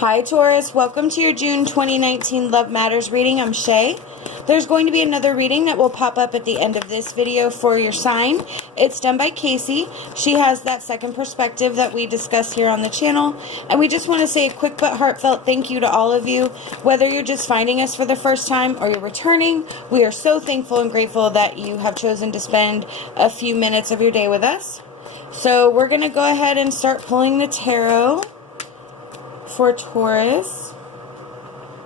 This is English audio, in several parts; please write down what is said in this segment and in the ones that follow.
Hi Taurus, welcome to your June 2019 Love Matters reading. I'm Shae. There's going to be another reading that will pop up at the end of this video for your sign. It's done by Kacee. She has that second perspective that we discuss here on the channel. And we just want to say a quick but heartfelt thank you to all of you. Whether you're just finding us for the first time or you're returning, we are so thankful and grateful that you have chosen to spend a few minutes of your day with us. So we're going to go ahead and start pulling the tarot for Taurus.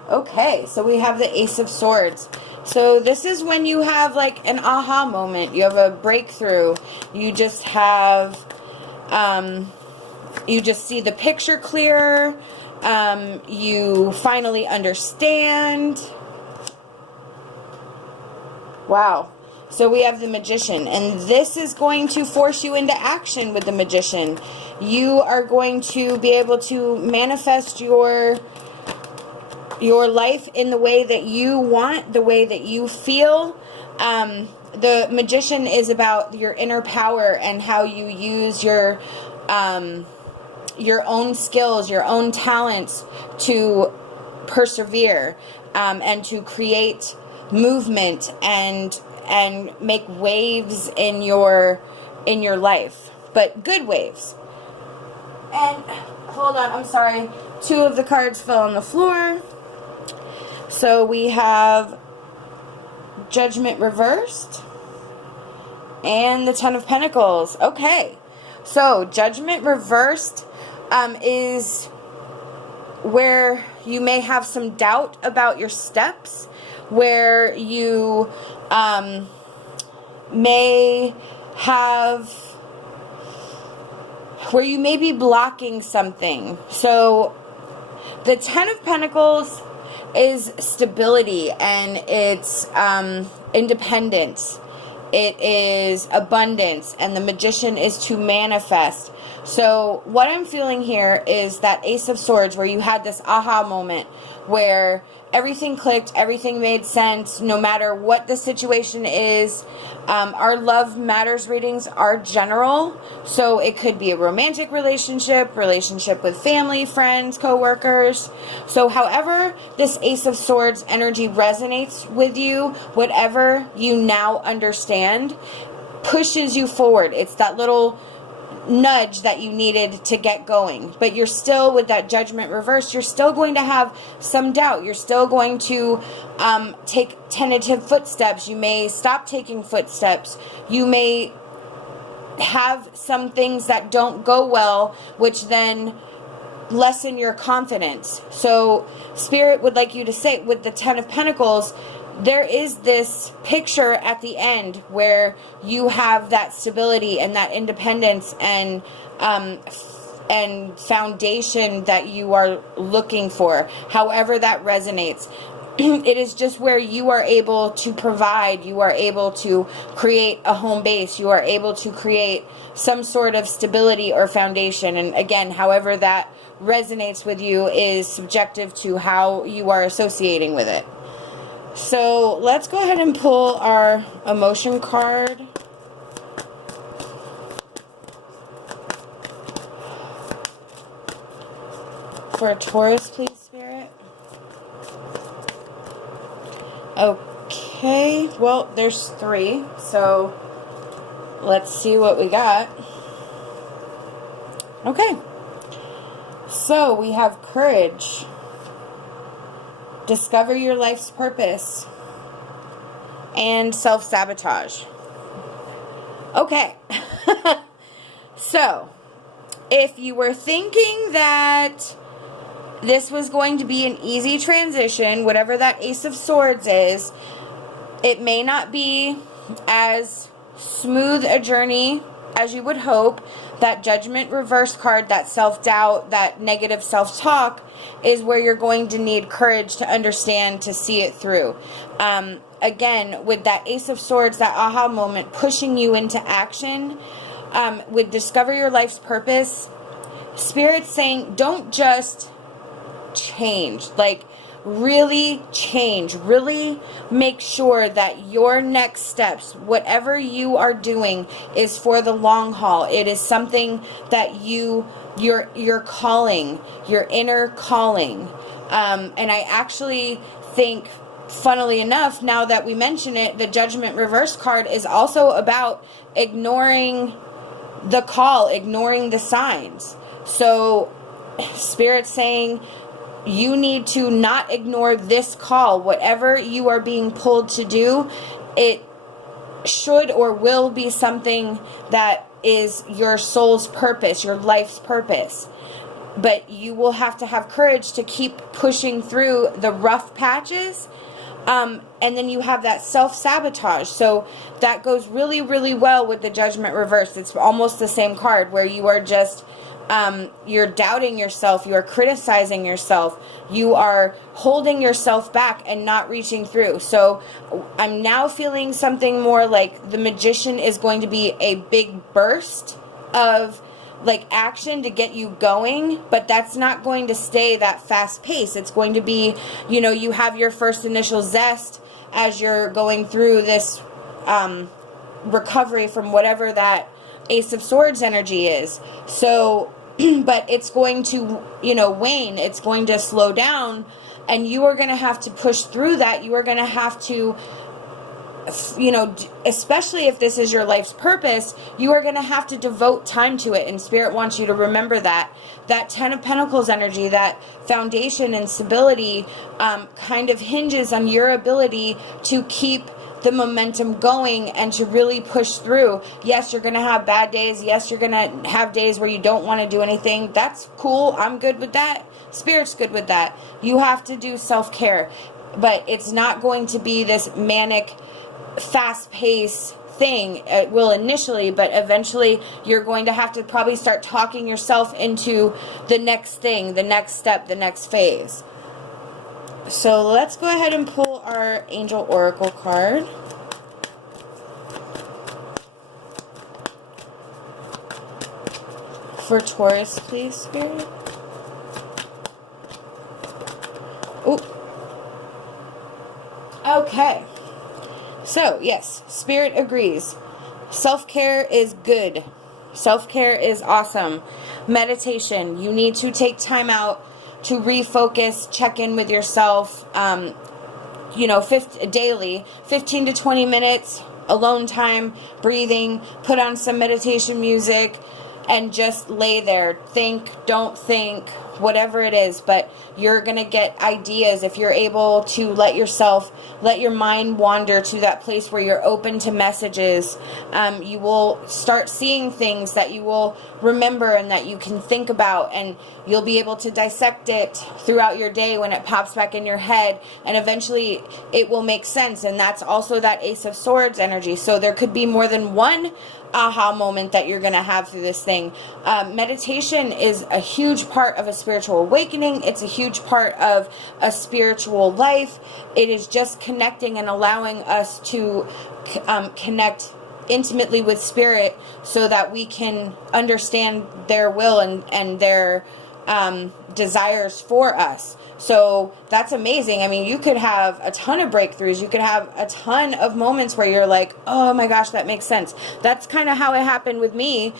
Okay, so we have the Ace of Swords. So this is when you have like an aha moment. You have a breakthrough. You just have, you just see the picture clearer. You finally understand. Wow. So we have the Magician, and this is going to force you into action with the Magician. You are going to be able to manifest your life in the way that you want, the way that you feel. The Magician is about your inner power and how you use your own skills, your own talents to persevere and to create movement and make waves in your life, but good waves. And hold on, I'm sorry, two of the cards fell on the floor. So we have Judgment reversed and the Ten of Pentacles. Okay, so Judgment reversed is where you may have some doubt about your steps, where you may be blocking something. So the Ten of Pentacles is stability, and it's independence. It is abundance, and the Magician is to manifest. So what I'm feeling here is that Ace of Swords, where you had this aha moment where everything clicked, everything made sense, no matter what the situation is. Our Love Matters readings are general, so it could be a romantic relationship with family, friends, co-workers. So however this Ace of Swords energy resonates with you, whatever you now understand, pushes you forward. It's that little nudge that you needed to get going, but you're still, with that Judgment reversed, you're still going to have some doubt. You're still going to take tentative footsteps. You may stop taking footsteps. You may have some things that don't go well, which then lessen your confidence. So Spirit would like you to say, with the Ten of Pentacles, there is this picture at the end where you have that stability and that independence and foundation that you are looking for, however that resonates. It is just where you are able to provide, you are able to create a home base, you are able to create some sort of stability or foundation. And again, however that resonates with you is subjective to how you are associating with it. So let's go ahead and pull our emotion card. For a Taurus, please, Spirit. Okay, well, there's three, so let's see what we got. Okay, so we have courage. Discover your life's purpose, and self-sabotage. Okay. So, if you were thinking that this was going to be an easy transition, whatever that Ace of Swords is, it may not be as smooth a journey as you would hope. That Judgment reverse card, that self-doubt, that negative self-talk, is where you're going to need courage to understand, to see it through. Again, with that Ace of Swords, that aha moment pushing you into action, with Discover Your Life's Purpose, Spirit's saying, don't just change. Like, really change. Really make sure that your next steps, whatever you are doing, is for the long haul. It is something that you your calling, your inner calling. And I actually think, funnily enough, now that we mention it, the Judgment Reverse card is also about ignoring the call, ignoring the signs. So Spirit's saying you need to not ignore this call. Whatever you are being pulled to do, it should or will be something that is your soul's purpose, your life's purpose. But you will have to have courage to keep pushing through the rough patches. And then you have that self-sabotage. So that goes really, really well with the Judgment Reverse. It's almost the same card where you are just, you're doubting yourself. You are criticizing yourself. You are holding yourself back and not reaching through. So I'm now feeling something more like the Magician is going to be a big burst of like action to get you going, but that's not going to stay that fast pace. It's going to be, you know, you have your first initial zest as you're going through this recovery from whatever that Ace of Swords energy is. So, but it's going to, you know, wane. It's going to slow down, and you are going to have to push through that. You are going to have to, you know, especially if this is your life's purpose, you are going to have to devote time to it. And Spirit wants you to remember that Ten of Pentacles energy, that foundation and stability, kind of hinges on your ability to keep the momentum going and to really push through. Yes, you're going to have bad days. Yes, you're going to have days where you don't want to do anything. That's cool. I'm good with that. Spirit's good with that. You have to do self-care, but it's not going to be this manic, fast-paced thing. It will initially, but eventually you're going to have to probably start talking yourself into the next thing, the next step, the next phase. So let's go ahead and pull our Angel Oracle card. For Taurus, please, Spirit. Ooh. Okay. So, yes, Spirit agrees. Self-care is good. Self-care is awesome. Meditation. You need to take time out to refocus, check in with yourself, you know, daily, 15 to 20 minutes, alone time, breathing, put on some meditation music, and just lay there. Think, don't think, whatever it is, but you're going to get ideas if you're able to let your mind wander to that place where you're open to messages. You will start seeing things that you will remember and that you can think about, and you'll be able to dissect it throughout your day when it pops back in your head, and eventually it will make sense. And that's also that Ace of Swords energy. So there could be more than one aha moment that you're going to have through this thing. Meditation is a huge part of a spiritual awakening. It's a huge part of a spiritual life. It is just connecting and allowing us to connect intimately with Spirit so that we can understand their will and their desires for us. So that's amazing. I mean, you could have a ton of breakthroughs. You could have a ton of moments where you're like, oh my gosh, that makes sense. That's kind of how it happened with me.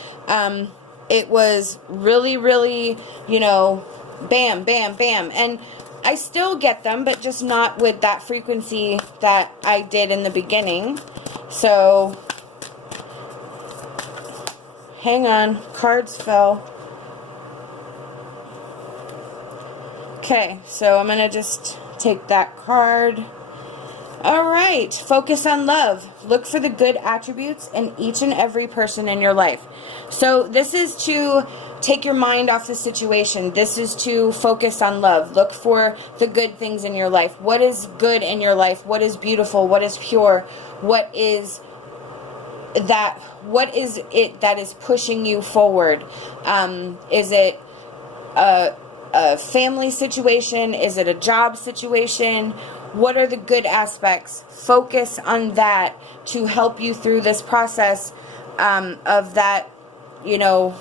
It was really, really, you know, bam, bam, bam. And I still get them, but just not with that frequency that I did in the beginning. So, hang on. Cards fell. Okay, so I'm going to just take that card. All right, focus on love. Look for the good attributes in each and every person in your life. So this is to take your mind off the situation. This is to focus on love. Look for the good things in your life. What is good in your life? What is beautiful? What is pure? What is it that is pushing you forward? Is it a family situation? Is it a job situation? What are the good aspects? Focus on that to help you through this process of that, you know,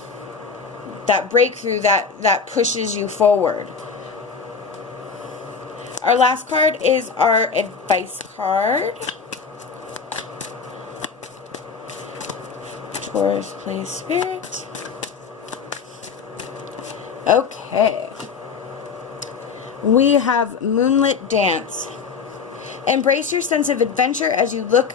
that breakthrough that pushes you forward. Our last card is our advice card. Taurus, please, Spirit. Okay. We have Moonlit Dance. Embrace your sense of adventure as you look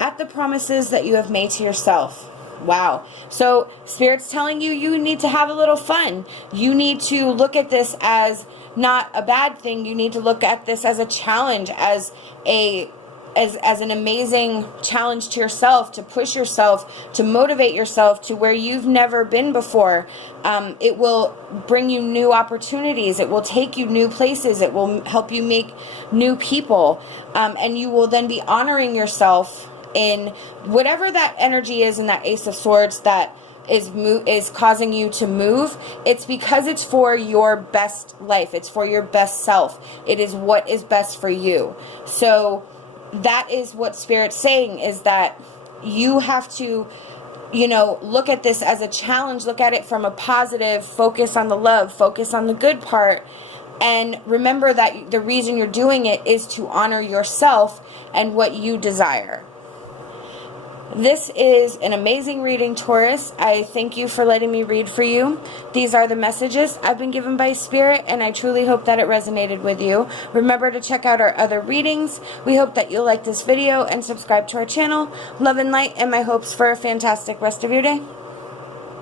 at the promises that you have made to yourself. Wow. So Spirit's telling you you need to have a little fun. You need to look at this as not a bad thing. You need to look at this as a challenge, as an amazing challenge to yourself, to push yourself, to motivate yourself to where you've never been before. It will bring you new opportunities. It will take you new places. It will help you make new people. And you will then be honoring yourself in whatever that energy is in that Ace of Swords that is causing you to move. It's because it's for your best life. It's for your best self. It is what is best for you. So that is what Spirit's saying, is that you have to, look at this as a challenge. Look at it from a positive, focus on the love, focus on the good part. And remember that the reason you're doing it is to honor yourself and what you desire. This is an amazing reading, Taurus. I thank you for letting me read for you. These are the messages I've been given by Spirit, and I truly hope that it resonated with you. Remember to check out our other readings. We hope that you'll like this video and subscribe to our channel. Love and light, and my hopes for a fantastic rest of your day.